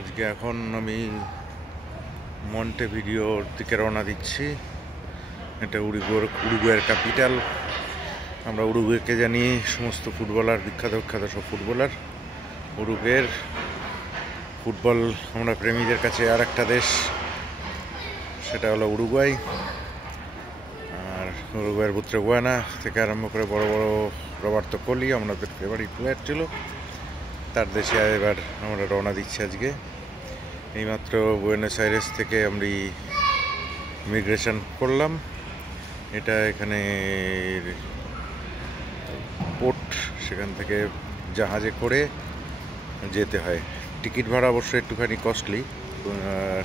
আজকে এখন আমি মন্টেভিডিওর দিকে রওনা দিচ্ছি। এটা উরুগুয়ের ক্যাপিটাল। আমরা উরুগুয়েকে জানি সমস্ত ফুটবলার, বিখ্যাত সব ফুটবলার। উরুগুয়ের ফুটবল আমরা প্রেমীদের কাছে আর একটা দেশ, সেটা হলো উরুগুয়াই। আর উরুগুয়ের বুত্রেগুয়ানা থেকে আরম্ভ করে বড় বড় রবার্তো কোলি আমাদের ফেভারিট প্লেয়ার ছিল, তার দেশে এবার আমরা রওনা দিচ্ছি আজকে। এইমাত্র বুয়েনোস আইরেস থেকে আমরা ইমিগ্রেশন করলাম। এটা এখানে পোর্ট, সেখান থেকে জাহাজে করে যেতে হয়। টিকিট ভাড়া অবশ্যই একটুখানি কস্টলি,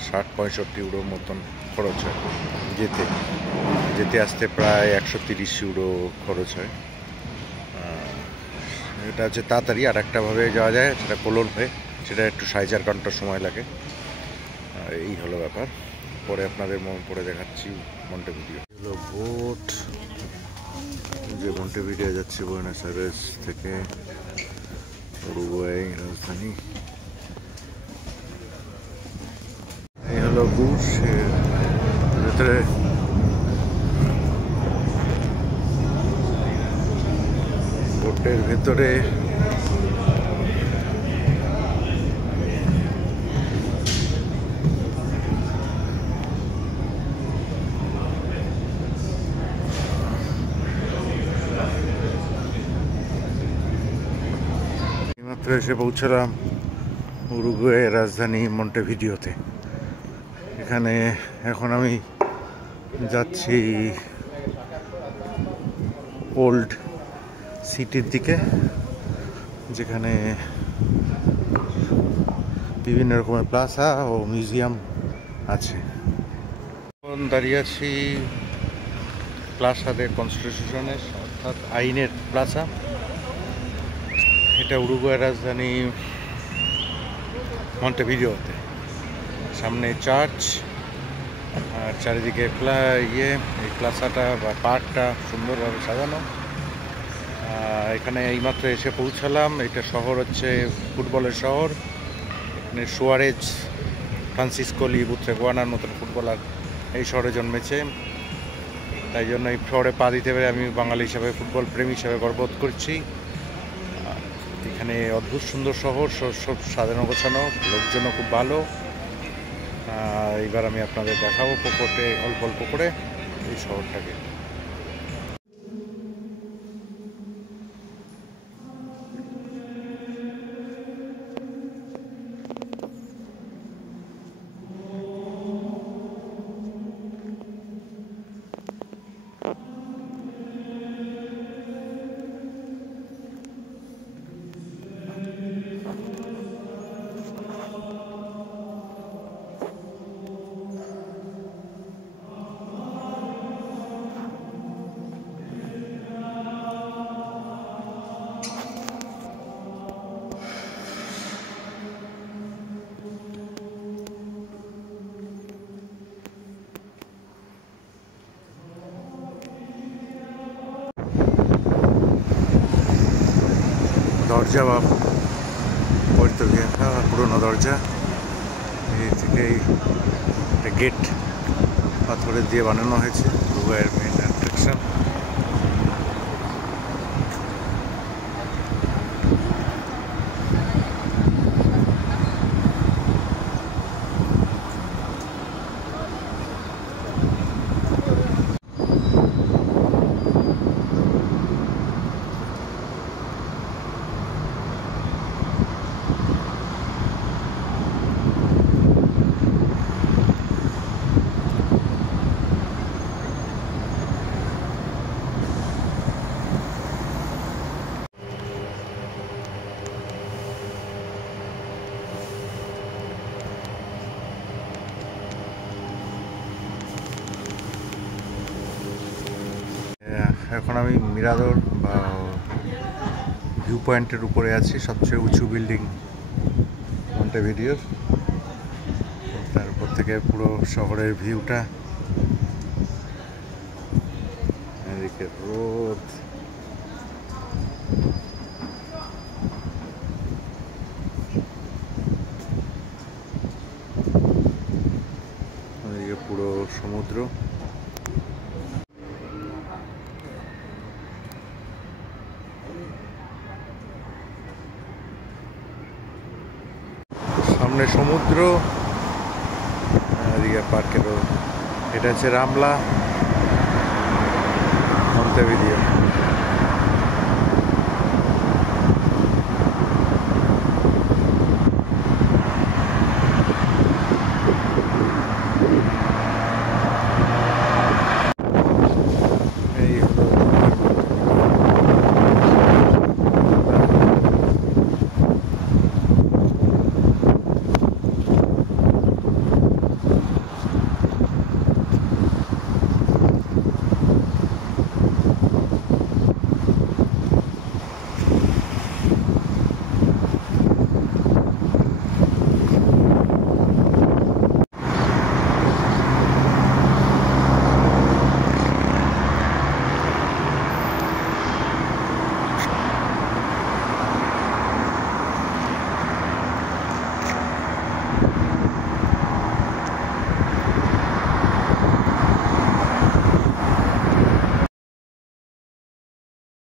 60-65 ইউরোর মতন খরচ হয়। যেতে আসতে প্রায় 130 ইউরো খরচ হয়। এটা হচ্ছে তাড়াতাড়ি। আর একটাভাবে যাওয়া যায়, সেটা কোলন হয়ে, সেটা একটু 4.5 ঘন্টা সময় লাগে। এই হলো ব্যাপার। পরে আপনাদের পরে দেখাচ্ছি মন্টেভিডিও। হলো বোট যে মন্টেভিডিও যাচ্ছে বুয়েনোস আইরেস থেকে, উরুগুয়াই রাজধানী। এই হলো বুশ, ভেতরে বোটের ভেতরে মাত্র এসে পৌঁছলাম উরুগুয়ের রাজধানী মন্টেভিডিওতে। এখানে এখন আমি যাচ্ছি ওল্ড সিটির দিকে, যেখানে বিভিন্ন রকমের প্লাজা ও মিউজিয়াম আছে। এখন দাঁড়িয়ে আছি প্লাজা দে কনস্টিটিউশনের, অর্থাৎ আইনের প্লাজা। এটা উরুগুয়ের রাজধানী মন্টেভিডিওতে। সামনে চার্চ আর চারিদিকে এই প্লাজাটা বা পার্কটা সুন্দরভাবে সাজানো। এখানে এইমাত্র এসে পৌঁছালাম। এটা শহর হচ্ছে ফুটবলের শহর। এখানে সুয়ারেজ, ফ্রান্সিসকো বুত্রেগুয়ানার মতন ফুটবলার এই শহরে জন্মেছে। তাই জন্য এই শহরে পা দিতে পেরে আমি বাঙালি হিসাবে, ফুটবল প্রেমী হিসাবে গর্ববোধ করছি। এখানে অদ্ভুত সুন্দর শহর, সব সাজানো গোছানো, লোকজনও খুব ভালো। এইবার আমি আপনাদের দেখাবো অল্প অল্প করে এই শহরটাকে। দরজা বা পড়তে গিয়ে পুরোনো দরজা, এই থেকেই একটা গেট পাথরের দিয়ে বানানো হয়েছে। উরুগুয়ের মেইন অ্যাট্রাকশন। এখন আমি মিরাদোর বা ভিউ পয়েন্টের উপরে আছি, সবচেয়ে উঁচু বিল্ডিং মন্টেভিডিওর। তার উপর থেকে পুরো শহরের ভিউটা, এদিকে রোদ, সামনে সমুদ্র, এদিকে পার্কেরও। এটা হচ্ছে রামলা মন্তেভিদিও।